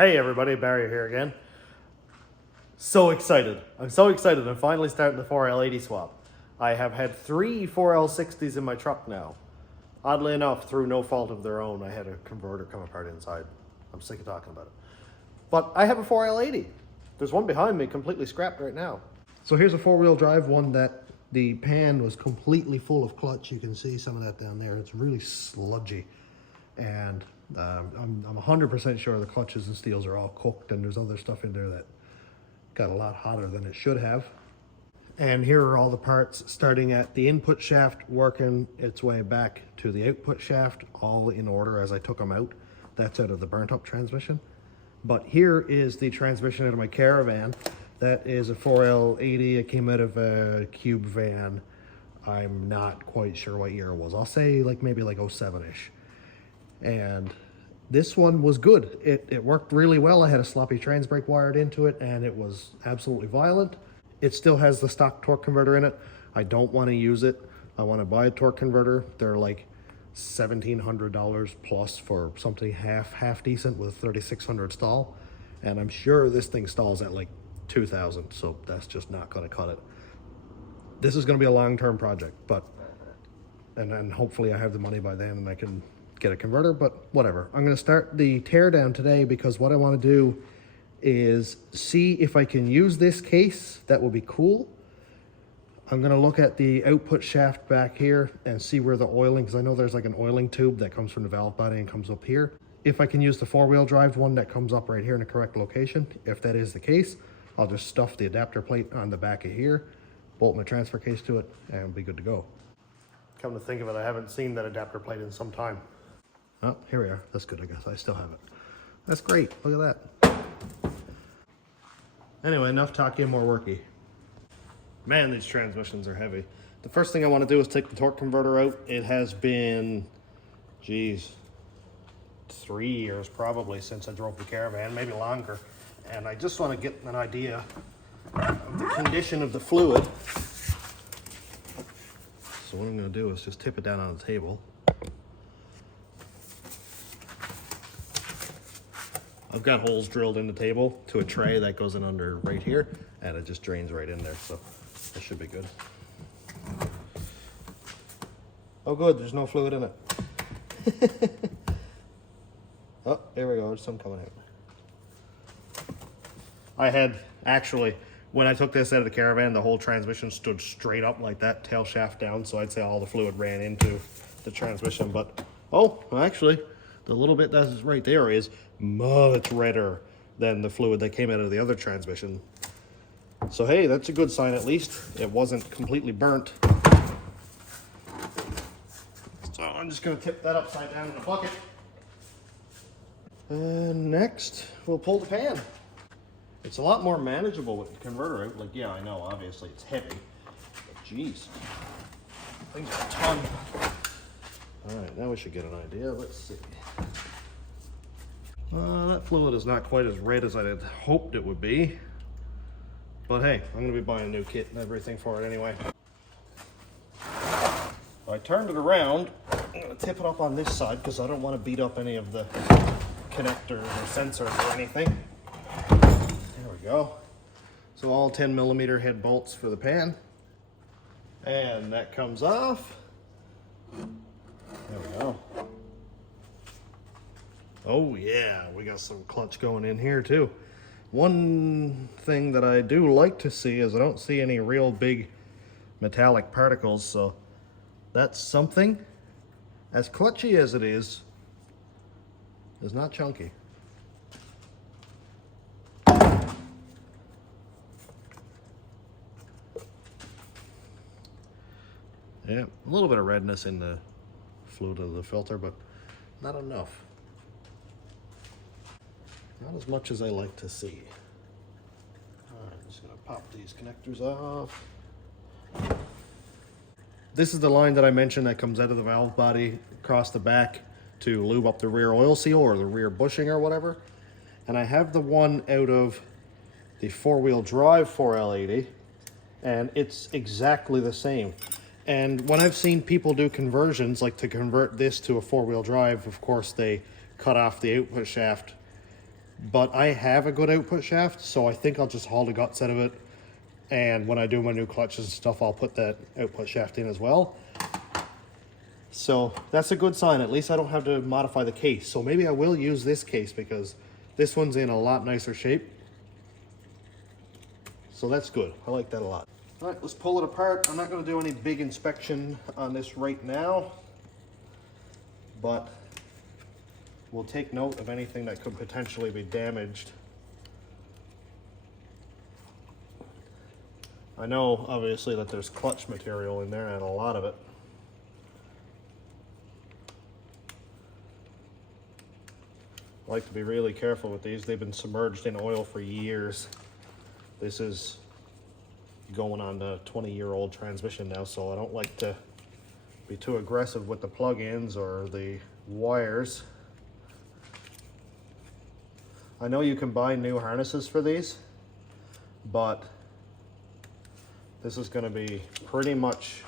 Hey everybody, Barry here again. So excited. I'm so excited. I'm finally starting the 4L80 swap. I have had 3 4L60s in my truck now. Oddly enough, through no fault of their own, I had a converter come apart inside. I'm sick of talking about it. But I have a 4L80. There's one behind me completely scrapped right now. So here's a 4-wheel drive one that the pan was completely full of clutch. You can see some of that down there. It's really sludgy. And I'm 100% sure the clutches and steels are all cooked, and there's other stuff in there that got a lot hotter than it should have. And here are all the parts, starting at the input shaft, working its way back to the output shaft, all in order as I took them out. That's out of the burnt up transmission. But here is the transmission out of my Caravan. That is a 4L80. It came out of a Cube van. I'm not quite sure what year it was. I'll say maybe 07-ish. And this one was good. It worked really well. I had a sloppy trans brake wired into it, and it was absolutely violent. It still has the stock torque converter in it. I don't want to use it. I want to buy a torque converter. They're like $1,700 plus for something half decent with 3600 stall. And I'm sure this thing stalls at like 2,000, so that's just not going to cut it. This is going to be a long-term project, and hopefully I have the money by then and I can get a converter, but whatever. I'm going to start the teardown today because what I want to do is see if I can use this case. That will be cool. I'm going to look at the output shaft back here and see where the oiling, because I know there's like an oiling tube that comes from the valve body and comes up here. If I can use the 4-wheel drive one that comes up right here in the correct location. If that is the case, I'll just stuff the adapter plate on the back of here, bolt my transfer case to it, and it'll be good to go. Come to think of it, I haven't seen that adapter plate in some time. Oh, here we are. That's good, I guess. I still have it. That's great. Look at that. Anyway, enough talking, more worky. Man, these transmissions are heavy. The first thing I want to do is take the torque converter out. It has been, 3 years probably since I drove the Caravan, maybe longer. And I just want to get an idea of the condition of the fluid. So what I'm going to do is just tip it down on the table. I've got holes drilled in the table to a tray that goes in under right here, and it just drains right in there, so that should be good. Oh good, there's no fluid in it. Oh, there we go, there's some coming out. I had, actually, when I took this out of the Caravan, the whole transmission stood straight up like that, tail shaft down, so I'd say all the fluid ran into the transmission, but, oh, actually, the little bit that's right there is much redder than the fluid that came out of the other transmission. So hey, that's a good sign at least. It wasn't completely burnt. So I'm just going to tip that upside down in a bucket. And next, we'll pull the pan. It's a lot more manageable with the converter out. Like, yeah, I know, obviously it's heavy. But geez, things are a ton. All right, now we should get an idea. Let's see. That fluid is not quite as red as I had hoped it would be. But hey, I'm going to be buying a new kit and everything for it anyway. I turned it around. I'm going to tip it up on this side because I don't want to beat up any of the connectors or sensors or anything. There we go. So all 10mm head bolts for the pan. And that comes off. There we go. Oh yeah, we got some clutch going in here too. One thing that I do like to see is I don't see any real big metallic particles, so that's something. As clutchy as it is not chunky. Yeah, a little bit of redness in the fluid of the filter, but not enough. Not as much as I like to see. All right, I'm just gonna pop these connectors off. This is the line that I mentioned that comes out of the valve body across the back to lube up the rear oil seal or the rear bushing or whatever. And I have the one out of the 4-wheel drive 4L80, and it's exactly the same. And when I've seen people do conversions, like to convert this to a 4-wheel drive, of course they cut off the output shaft but I have a good output shaft, so I think I'll just haul the guts out of it. And when I do my new clutches and stuff, I'll put that output shaft in as well. So that's a good sign. At least I don't have to modify the case. So maybe I will use this case because this one's in a lot nicer shape. So that's good. I like that a lot. All right, let's pull it apart. I'm not going to do any big inspection on this right now, but we'll take note of anything that could potentially be damaged. I know, obviously, that there's clutch material in there, and a lot of it. I like to be really careful with these. They've been submerged in oil for years. This is going on the 20-year-old transmission now, so I don't like to be too aggressive with the plug-ins or the wires. I know you can buy new harnesses for these, but this is going to be pretty much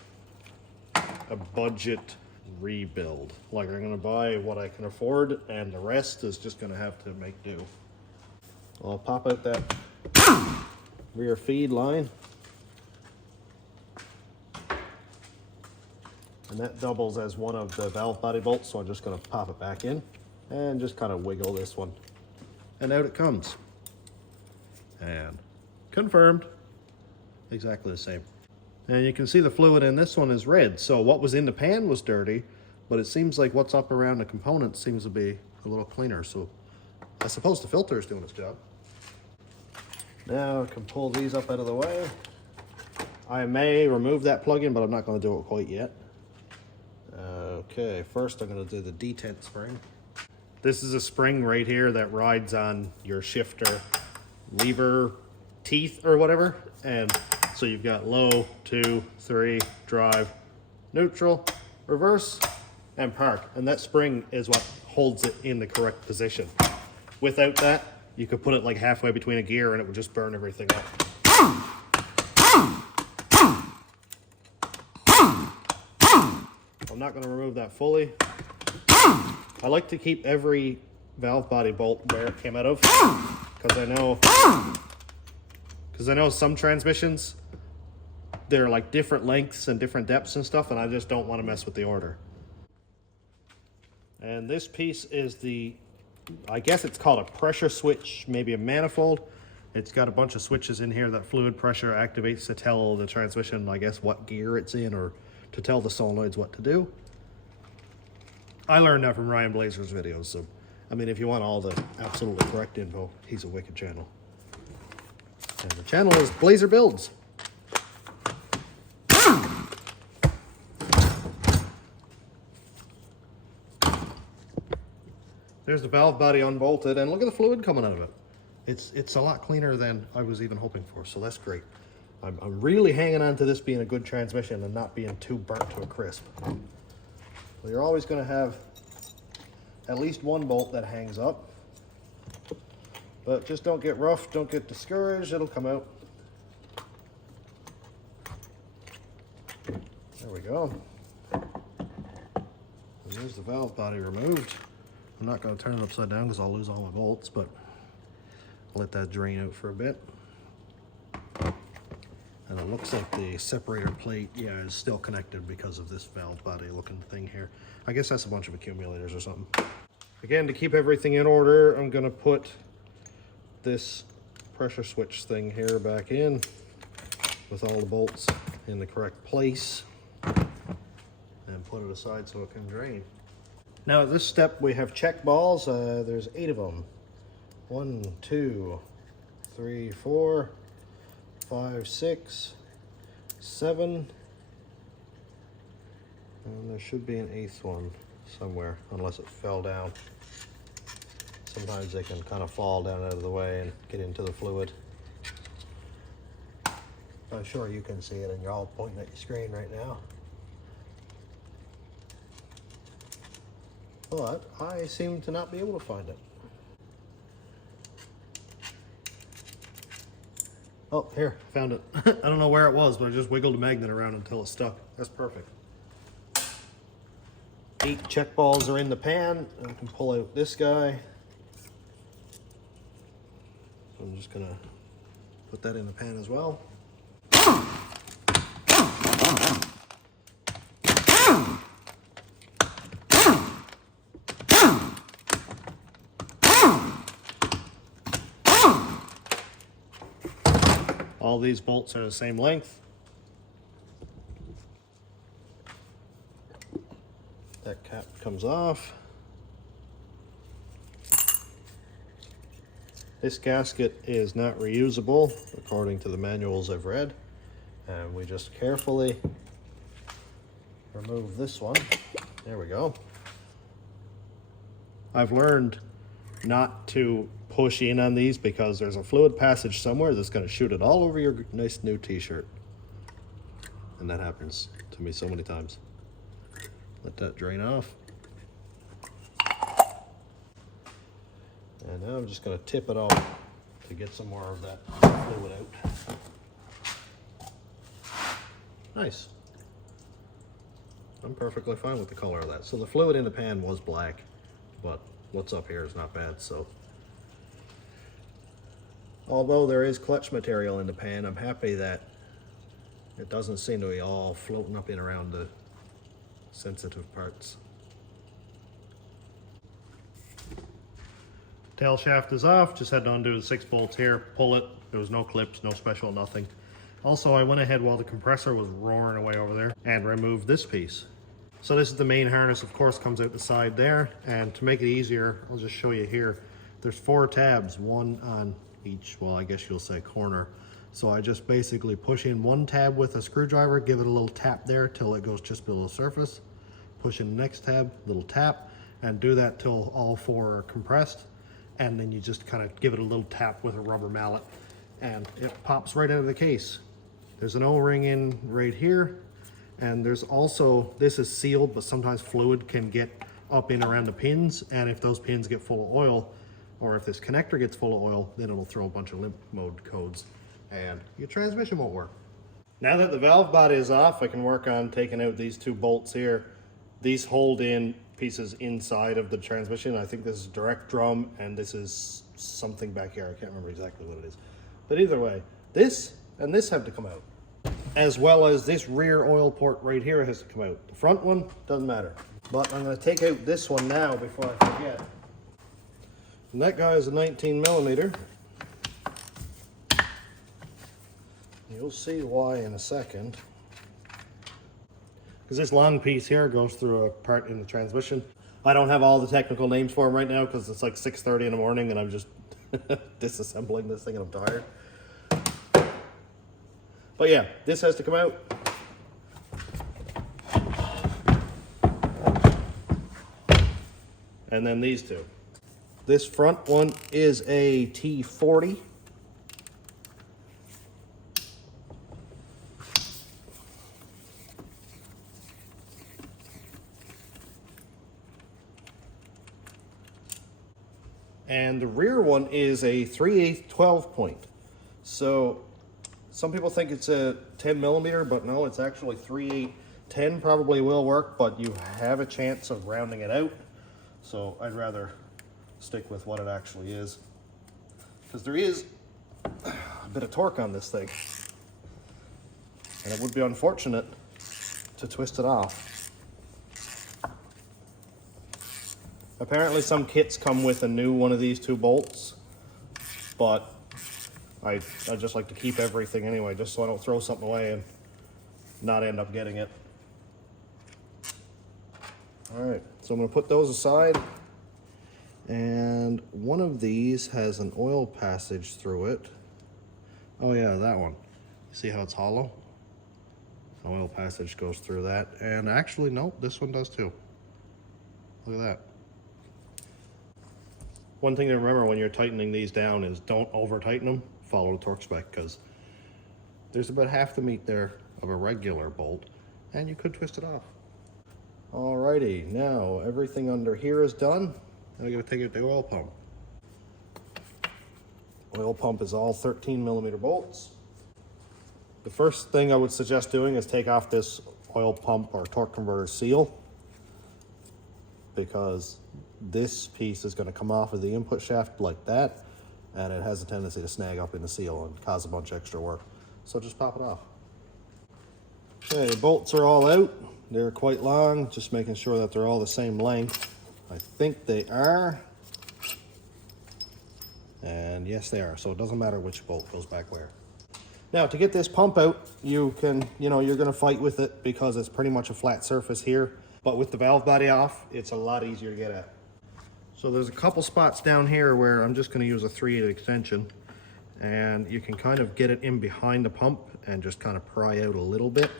a budget rebuild. Like, I'm going to buy what I can afford, and the rest is just going to have to make do. I'll pop out that rear feed line, and that doubles as one of the valve body bolts, so I'm just going to pop it back in and just kind of wiggle this one, and out it comes. And confirmed. Exactly the same. And you can see the fluid in this one is red, so what was in the pan was dirty, but it seems like what's up around the components seems to be a little cleaner, so I suppose the filter is doing its job. Now I can pull these up out of the way. I may remove that plug-in, but I'm not going to do it quite yet. Okay, first I'm going to do the detent spring. This is a spring right here that rides on your shifter lever teeth or whatever, and so you've got low, 2, 3, drive, neutral, reverse, and park. And that spring is what holds it in the correct position. Without that, you could put it like halfway between a gear and it would just burn everything up. I'm not going to remove that fully. I like to keep every valve body bolt where it came out of, because I know some transmissions, they're like different lengths and different depths and stuff, and I just don't want to mess with the order. And this piece is the, I guess it's called a pressure switch, maybe a manifold. It's got a bunch of switches in here that fluid pressure activates to tell the transmission, I guess, what gear it's in, or to tell the solenoids what to do. I learned that from Ryan Blazer's videos, so I mean, if you want all the absolutely correct info, he's a wicked channel. And the channel is Blazer Builds. There's the valve body unbolted, and look at the fluid coming out of it. It's a lot cleaner than I was even hoping for, so that's great. I'm really hanging on to this being a good transmission and not being too burnt to a crisp. Well, you're always going to have at least one bolt that hangs up, but just don't get rough, don't get discouraged, it'll come out. There we go. And there's the valve body removed. I'm not going to turn it upside down because I'll lose all my bolts, but I'll let that drain out for a bit. And it looks like the separator plate, yeah, is still connected because of this valve body looking thing here. I guess that's a bunch of accumulators or something. Again, to keep everything in order, I'm going to put this pressure switch thing here back in with all the bolts in the correct place and put it aside so it can drain. Now at this step we have check balls. There's 8 of them. 1, 2, 3, 4, 5, 6, 7, and there should be an 8th one somewhere, unless it fell down. Sometimes they can kind of fall down out of the way and get into the fluid. I'm sure you can see it, and you're all pointing at your screen right now. But I seem to not be able to find it. Oh, here, found it. I don't know where it was, but I just wiggled the magnet around until it stuck. That's perfect. 8 check balls are in the pan, and I can pull out this guy. I'm just gonna put that in the pan as well. All these bolts are the same length. That cap comes off. This gasket is not reusable according to the manuals I've read. And we just carefully remove this one. There we go. I've learned not to push in on these because there's a fluid passage somewhere that's going to shoot it all over your nice new t-shirt. And that happens to me so many times. Let that drain off. And now I'm just going to tip it off to get some more of that fluid out. Nice. I'm perfectly fine with the color of that. So the fluid in the pan was black, but what's up here is not bad. So although there is clutch material in the pan, I'm happy that it doesn't seem to be all floating up in around the sensitive parts. Tail shaft is off, just had to undo the 6 bolts here, pull it. There was no clips, no special nothing. Also, I went ahead while the compressor was roaring away over there and removed this piece. So this is the main harness, of course, comes out the side there. And to make it easier, I'll just show you here. There's 4 tabs, one on each, well, I guess you'll say corner. So I just basically push in one tab with a screwdriver, give it a little tap there till it goes just below the surface. Push in the next tab, little tap, and do that till all 4 are compressed. And then you just kind of give it a little tap with a rubber mallet and it pops right out of the case. There's an O-ring in right here, and there's also, this is sealed, but sometimes fluid can get up in around the pins, and if those pins get full of oil, or if this connector gets full of oil, then it'll throw a bunch of limp mode codes and your transmission won't work. Now that the valve body is off, I can work on taking out these 2 bolts here. These hold in pieces inside of the transmission. I think this is direct drum and this is something back here. I can't remember exactly what it is. But either way, this and this have to come out. As well as this rear oil port right here has to come out. The front one doesn't matter. But I'm going to take out this one now before I forget. And that guy is a 19mm. You'll see why in a second. Because this long piece here goes through a part in the transmission. I don't have all the technical names for them right now because it's like 6:30 in the morning and I'm just disassembling this thing and I'm tired. But yeah, this has to come out. And then these 2. This front one is a T40. And the rear one is a 3/8 12 point. So some people think it's a 10mm, but no, it's actually 3/8. 10 probably will work, but you have a chance of rounding it out. So I'd rather stick with what it actually is. Because there is a bit of torque on this thing. And it would be unfortunate to twist it off. Apparently some kits come with a new one of these 2 bolts, but I just like to keep everything anyway, just so I don't throw something away and not end up getting it. All right, so I'm gonna put those aside. And one of these has an oil passage through it. Oh yeah, that one. See how it's hollow? An oil passage goes through that. And actually, nope, this one does too. Look at that. One thing to remember when you're tightening these down is don't over tighten them, follow the torque spec, because there's about half the meat there of a regular bolt and you could twist it off. Alrighty, now everything under here is done. Now I'm gonna take out the oil pump. Oil pump is all 13mm bolts. The first thing I would suggest doing is take off this oil pump or torque converter seal, because this piece is going to come off of the input shaft like that, and it has a tendency to snag up in the seal and cause a bunch of extra work. So just pop it off. Okay, bolts are all out. They're quite long, just making sure that they're all the same length. I think they are. And yes, they are. So it doesn't matter which bolt goes back where. Now, to get this pump out, you can, you're gonna fight with it because it's pretty much a flat surface here. But with the valve body off, it's a lot easier to get at. So there's a couple spots down here where I'm just gonna use a 3/8 extension, and you can kind of get it in behind the pump and just kind of pry out a little bit.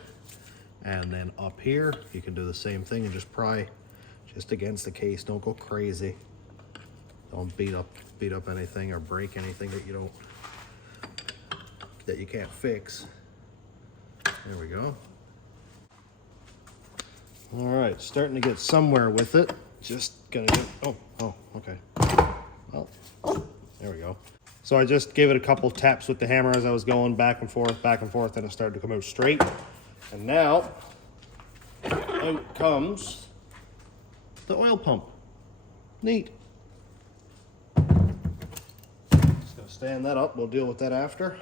And then up here, you can do the same thing and just pry just against the case. Don't go crazy. Don't beat up anything or break anything that you can't fix. There we go. All right, starting to get somewhere with it. Just gonna get, oh, okay. Well, there we go. So I just gave it a couple taps with the hammer as I was going back and forth, and it started to come out straight. And now, out comes the oil pump. Neat. Just gonna stand that up, we'll deal with that after.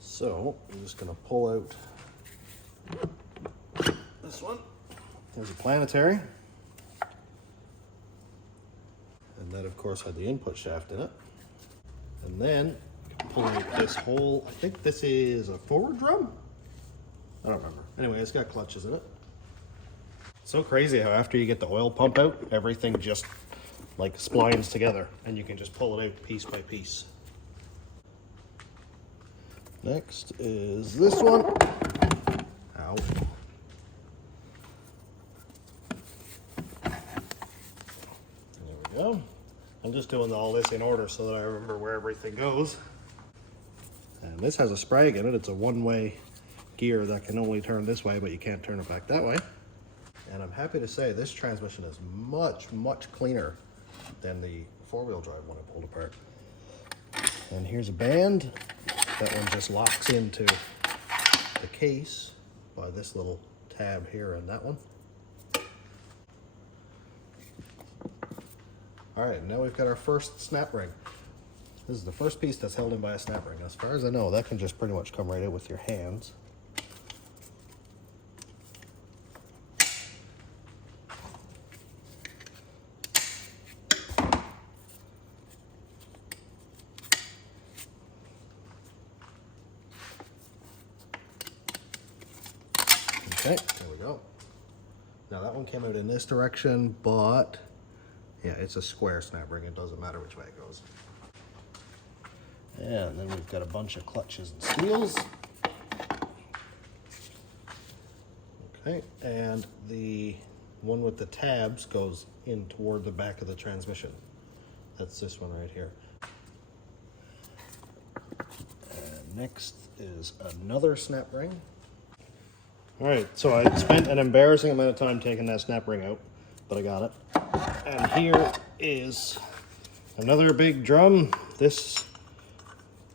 So, I'm just gonna pull out this one. There's a planetary. And that, of course, had the input shaft in it. And then, pull out this whole, I think this is a forward drum? I don't remember. Anyway, it's got clutches in it. So crazy how after you get the oil pump out, everything just like splines together and you can just pull it out piece by piece. Next is this one. Ow. There we go. I'm just doing all this in order so that I remember where everything goes. And this has a sprag in it. It's a one-way gear that can only turn this way, but you can't turn it back that way. And I'm happy to say this transmission is much, much cleaner than the four-wheel drive one I pulled apart. And here's a band. That one just locks into the case by this little tab here and that one. All right, now we've got our first snap ring. This is the first piece that's held in by a snap ring. As far as I know, that can just pretty much come right out with your hands. Okay, there we go. Now that one came out in this direction, but yeah, it's a square snap ring. It doesn't matter which way it goes. And then we've got a bunch of clutches and seals. Okay, and the one with the tabs goes in toward the back of the transmission. That's this one right here. And next is another snap ring. All right, so I spent an embarrassing amount of time taking that snap ring out, but I got it. And here is another big drum. This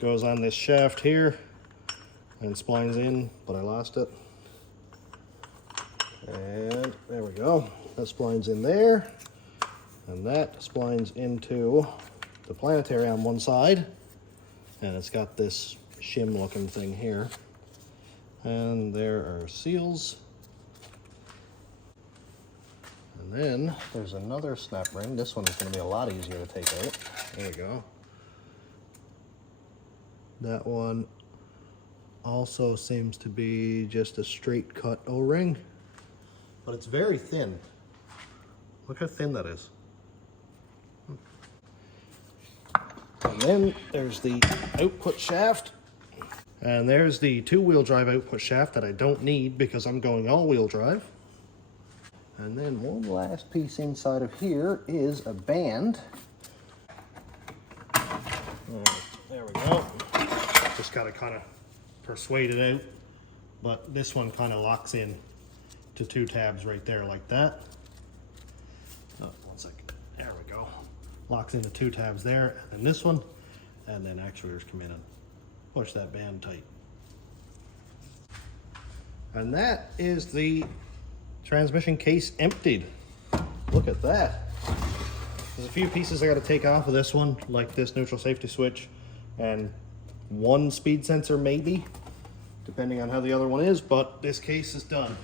goes on this shaft here and splines in, but I lost it. And there we go. That splines in there, and that splines into the planetary on one side, and it's got this shim looking thing here. And there are seals. And then there's another snap ring. This one is going to be a lot easier to take out. There we go. That one also seems to be just a straight cut O-ring, but it's very thin. Look how thin that is. And then there's the output shaft. And there's the two-wheel drive output shaft that I don't need because I'm going all-wheel drive. And then one last piece inside of here is a band. There we go. Just got to kind of persuade it out. But this one kind of locks in to two tabs right there like that. Oh, one second. There we go. Locks into two tabs there. And then this one. And then actuators come in and push that band tight. And that is the transmission case emptied. Look at that. There's a few pieces I got to take off of this one, like this neutral safety switch and one speed sensor maybe, depending on how the other one is, but this case is done.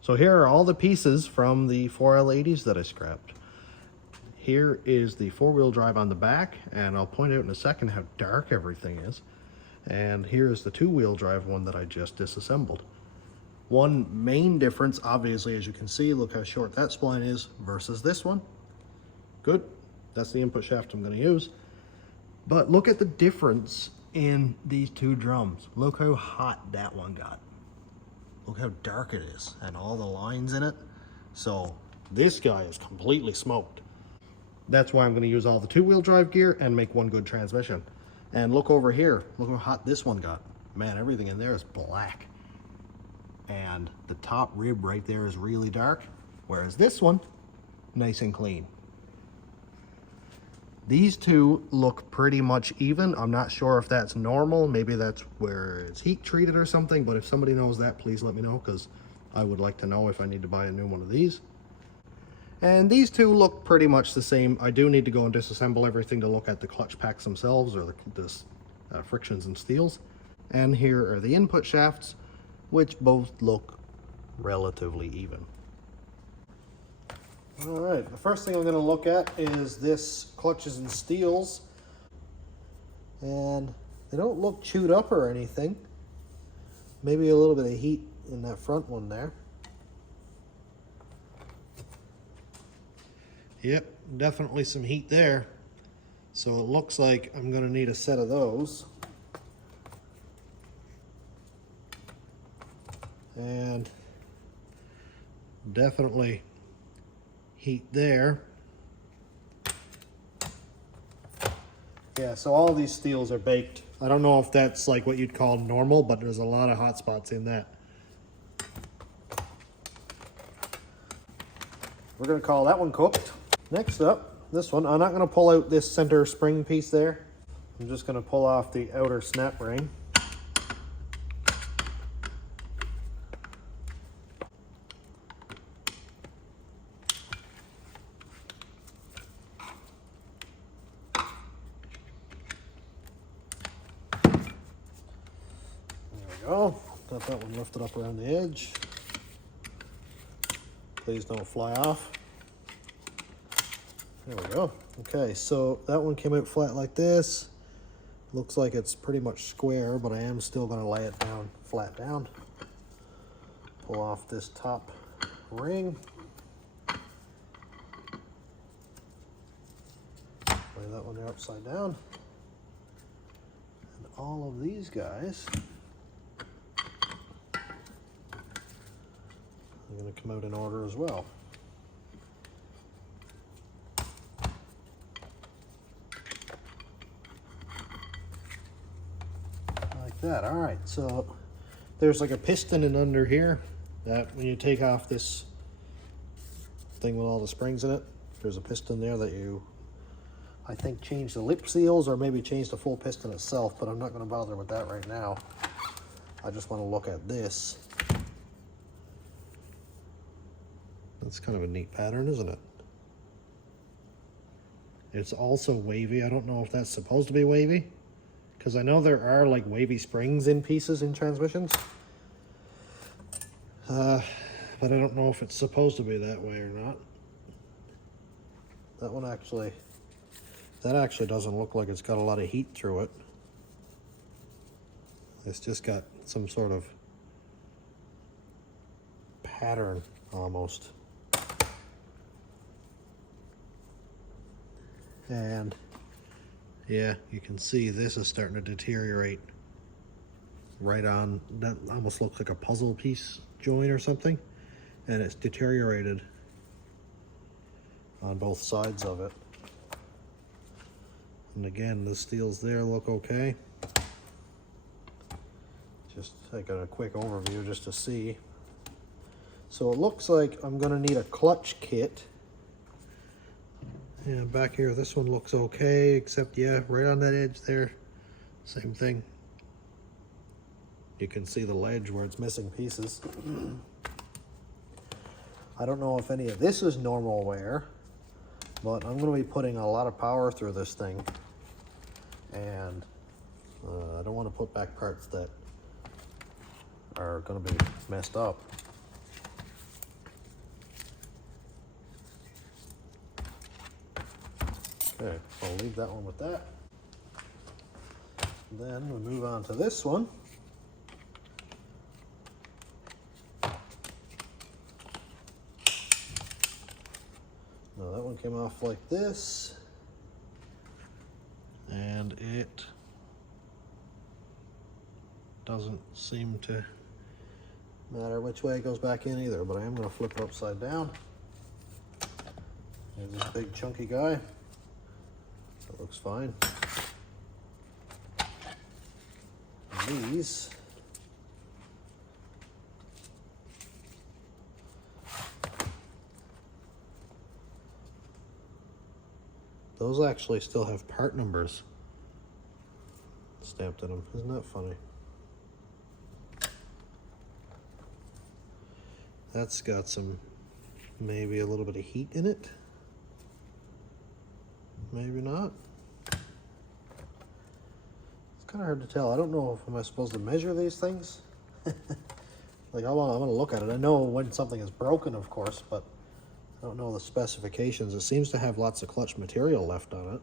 So here are all the pieces from the 4L80s that I scrapped. Here is the four-wheel drive on the back, and I'll point out in a second how dark everything is. And here's the two-wheel drive one that I just disassembled. One main difference, obviously, as you can see, look how short that spline is versus this one. Good, that's the input shaft I'm going to use. But look at the difference in these two drums. Look how hot that one got. Look how dark it is, and all the lines in it. So this guy is completely smoked. That's why I'm going to use all the two-wheel drive gear and make one good transmission. And look over here, look how hot this one got. Man, everything in there is black. And the top rib right there is really dark, whereas this one, nice and clean. These two look pretty much even. I'm not sure if that's normal. Maybe that's where it's heat treated or something, but if somebody knows that, please let me know, because I would like to know if I need to buy a new one of these. And these two look pretty much the same. I do need to go and disassemble everything to look at the clutch packs themselves, or the frictions and steels. And here are the input shafts, which both look relatively even. All right, the first thing I'm going to look at is this clutches and steels. And they don't look chewed up or anything. Maybe a little bit of heat in that front one there. Yep, definitely some heat there. So it looks like I'm going to need a set of those. And definitely heat there. Yeah, so all these steels are baked. I don't know if that's like what you'd call normal, but there's a lot of hot spots in that. We're going to call that one cooked. Next up, this one, I'm not going to pull out this center spring piece there. I'm just going to pull off the outer snap ring. Go. Got that one lifted up around the edge. Please don't fly off. There we go. Okay, so that one came out flat like this. Looks like it's pretty much square, but I am still going to lay it down flat down. Pull off this top ring. Lay that one there upside down. And all of these guys are going to come out in order as well. Like that. All right, so there's like a piston in under here that when you take off this thing with all the springs in it, there's a piston there that you, I think, change the lip seals or maybe change the full piston itself, but I'm not going to bother with that right now. I just want to look at this. That's kind of a neat pattern, isn't it? It's also wavy. I don't know if that's supposed to be wavy, because I know there are like wavy springs in pieces in transmissions. But I don't know if it's supposed to be that way or not. That one actually, that actually doesn't look like it's got a lot of heat through it. It's just got some sort of pattern almost. And yeah, you can see this is starting to deteriorate right on. That almost looks like a puzzle piece joint or something, and it's deteriorated on both sides of it. And again, the steels there look okay. Just taking a quick overview just to see. So it looks like I'm going to need a clutch kit. Yeah, back here, this one looks okay, except yeah, right on that edge there, same thing. You can see the ledge where it's missing pieces. I don't know if any of this is normal wear. But I'm going to be putting a lot of power through this thing, and I don't want to put back parts that are going to be messed up. Okay, I'll leave that one with that. Then we move on to this one. Now that one came off like this, and it doesn't seem to matter which way it goes back in either, but I am going to flip it upside down. There's this big chunky guy. That looks fine. And these those actually still have part numbers stamped in them. Isn't that funny? That's got some, maybe a little bit of heat in it. Maybe not. It's kind of hard to tell. I don't know if am I supposed to measure these things. Like I'm gonna look at it. I know when something is broken, of course, but I don't know the specifications. It seems to have lots of clutch material left on it.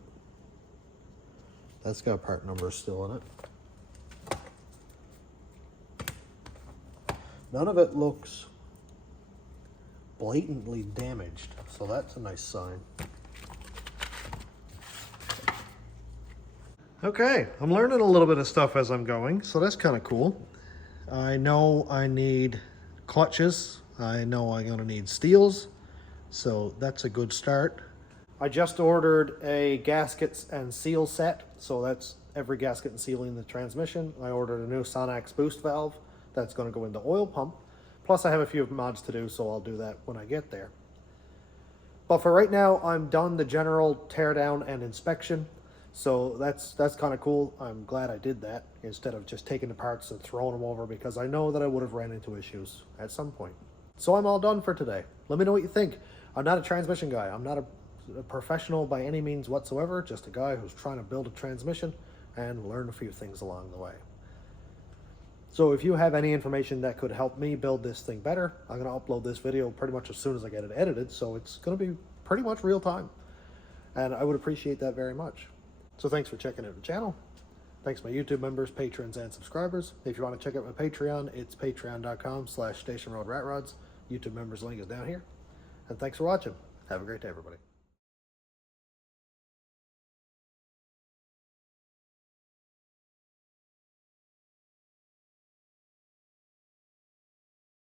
That's got part numbers still in it. None of it looks blatantly damaged, so that's a nice sign. Okay, I'm learning a little bit of stuff as I'm going, so that's kind of cool. I know I need clutches. I know I'm gonna need steels, so that's a good start. I just ordered a gaskets and seal set, so that's every gasket and seal in the transmission. I ordered a new Sonax boost valve that's going to go in the oil pump. Plus I have a few mods to do, so I'll do that when I get there. But for right now, I'm done the general teardown and inspection. So that's kind of cool. I'm glad I did that instead of just taking the parts and throwing them over, because I know that I would have ran into issues at some point. So I'm all done for today. Let me know what you think. I'm not a transmission guy. I'm not a professional by any means whatsoever, just a guy who's trying to build a transmission and learn a few things along the way. So if you have any information that could help me build this thing better, I'm going to upload this video pretty much as soon as I get it edited, so it's going to be pretty much real time. And I would appreciate that very much. So thanks for checking out the channel. Thanks to my YouTube members, patrons, and subscribers. If you want to check out my Patreon, it's patreon.com/stationroadratrods. YouTube members link is down here. And thanks for watching. Have a great day, everybody.